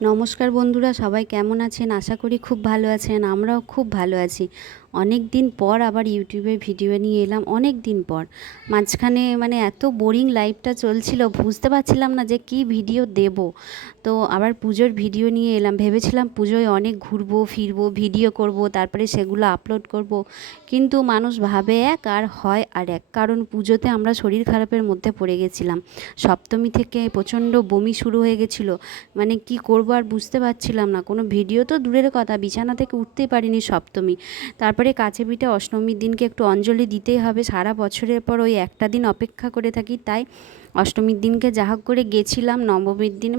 নমস্কার বন্ধুরা, সবাই কেমন আছেন? আশা করি খুব ভালো আছেন। আমরাও খুব ভালো আছি। অনেক দিন পর আবার ইউটিউবে ভিডিও নিয়ে এলাম, অনেক দিন পর। মাঝখানে এত বোরিং লাইফটা চলছিল, বুঝতে পারছিলাম না যে কি ভিডিও দেব। তো আবার পুজোর ভিডিও নিয়ে এলাম, ভেবেছিলাম পুজোয় অনেক ঘুরবো ফিরবো, ভিডিও করব, তারপরে সেগুলো আপলোড করব। কিন্তু মানুষ ভাবে এক আর হয় আর এক, কারণ পুজোতে আমরা শরীর খারাপের মধ্যে পড়ে গেছিলাম। সপ্তমী থেকে প্রচণ্ড বমি শুরু হয়ে গেছিলো। কি করব আর বুঝতে পারছিলাম না। কোনো ভিডিও তো দূরের কথা, বিছানা থেকে উঠতেই পারিনি সপ্তমী। তারপরে কাছে পিঠে অষ্টমীর দিনকে একটু অঞ্জলি দিতেই হবে, সারা বছরের পর ওই একটা দিন অপেক্ষা করে থাকি, তাই অষ্টমীর দিনকে যা হোক করে গেছিলাম। নবমীর দিন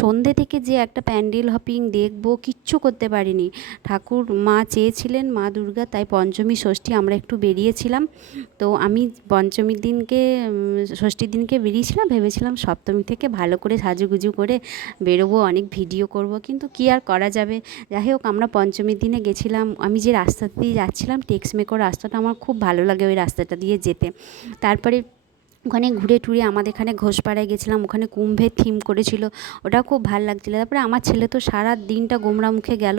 সন্ধে থেকে যে একটা প্যান্ডেল হপিং দেখবো, কিচ্ছু করতে পারিনি। ঠাকুর মা চেয়েছিলেন, মা দুর্গা, তাই পঞ্চমী ষষ্ঠী আমরা একটু বেরিয়েছিলাম। তো আমি পঞ্চমীর দিনকে ষষ্ঠীর দিনকে বেরিয়েছিলাম, ভেবেছিলাম সপ্তমী থেকে ভালো করে সাজুগুজু করে বেরোবো, অনেক ভিডিও করব, কিন্তু কি আর করা যাবে। যাই হোক, আমরা পঞ্চমীর দিনে গেছিলাম। আমি যে রাস্তা দিয়ে যাচ্ছিলাম, টেক্সমেকর রাস্তাটা, আমার খুব ভালো লাগে ওই রাস্তাটা দিয়ে যেতে। তারপরে ওখানে ঘুরে টুরে আমাদের এখানে ঘোষপাড়ায় গেছিলাম, ওখানে কুম্ভের থিম করেছিল, ওটাও খুব ভালো লাগছিলো। তারপরে আমার ছেলে তো সারা দিনটা গোমরা মুখে গেল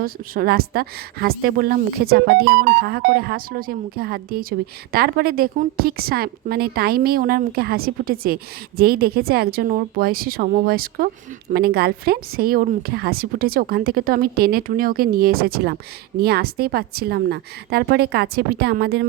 রাস্তা। হাসতে বললাম, মুখে চাপা দিয়ে এমন হা হা করে হাসলো, সে মুখে হাত দিয়েই ছবি। তারপরে দেখুন, ঠিক টাইমেই ওনার মুখে হাসি ফুটেছে। যেই দেখেছে একজন ওর বয়সী সমবয়স্ক গার্লফ্রেন্ড, সেই ওর মুখে হাসি ফুটেছে। ওখান থেকে তো আমি টেনে টুনে ওকে নিয়ে এসেছিলাম, নিয়ে আসতেই পারছিলাম না। তারপরে কাছে পিঠে আমাদের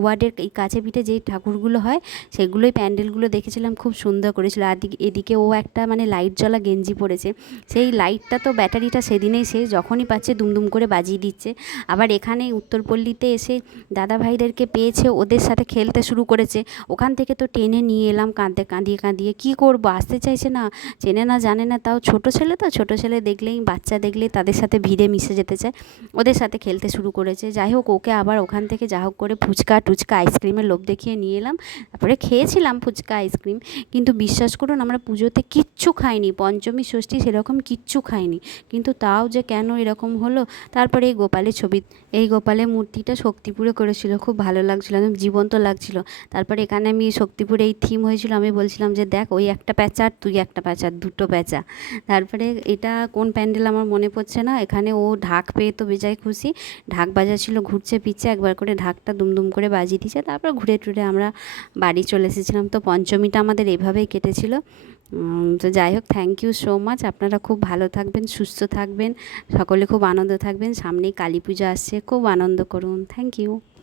ওয়ার্ডের এই কাছে পিঠে যেই ঠাকুরগুলো হয়, সেগুলোই প্যান্ডেলগুলো দেখেছিলাম, খুব সুন্দর করেছিল। আর এদিকে ও একটা লাইট জ্বলা গেঞ্জি পরেছে, সেই লাইটটা তো ব্যাটারিটা সেদিনেই শেষ, যখনই পাচ্ছে দুমদুম করে বাজিয়ে দিচ্ছে। আবার এখানে উত্তরপল্লীতে এসে দাদা ভাইদেরকে পেয়েছে, ওদের সাথে খেলতে শুরু করেছে। ওখান থেকে তো টেনে নিয়ে এলাম কাঁদিয়ে কাঁদিয়ে। কী করবো, আসতে চাইছে না, চেনে না জানে না, তাও ছোটো ছেলে তো, ছোটো ছেলে দেখলেই, বাচ্চা দেখলেই তাদের সাথে ভিড়ে মিশে যেতে চায়, ওদের সাথে খেলতে শুরু করেছে। যাই হোক, ওকে আবার ওখান থেকে যা হোক করে ফুচকা টুচকা আইসক্রিমের লোভ দেখিয়ে নিয়ে এলাম। তারপরে খেয়েছিলাম ফুচকা আইসক্রিম, কিন্তু বিশ্বাস করুন আমরা পুজোতে কিচ্ছু খাইনি, পঞ্চমী ষষ্ঠী সেরকম কিচ্ছু খাইনি। কিন্তু তাও যে কেন এরকম হলো। তারপরে এই গোপালের মূর্তিটা শক্তিপুরে করেছিল, খুব ভালো লাগছিলো, একদম জীবন্ত লাগছিল। তারপরে এখানে আমি শক্তিপুরে এই থিম হয়েছিল, আমি বলছিলাম যে দেখ, ওই একটা প্যাঁচা আর তুই একটা প্যাঁচা, দুটো প্যাঁচা। তারপরে এটা কোন প্যান্ডেল আমার মনে পড়ছে না, এখানে ও ঢাক পেয়ে তো বেজায় খুশি, ঢাক বাজাচ্ছিল, ঘুরছে পিচ্ছে, একবার করে ঢাকটা দুমদুম করে বাজিয়ে দিয়েছে। তারপর ঘুরে টুরে আমরা বাড়ি চলে এসেছিলাম। তো পঞ্চমীটা আমাদের এভাবেই কেটেছিল। তো যাই হোক, থ্যাংক ইউ সো মাচ। আপনারা খুব ভালো থাকবেন, সুস্থ থাকবেন, সকলে খুব আনন্দ থাকবেন। সামনেই কালী পূজা আসছে, খুব আনন্দ করুন। Thank you.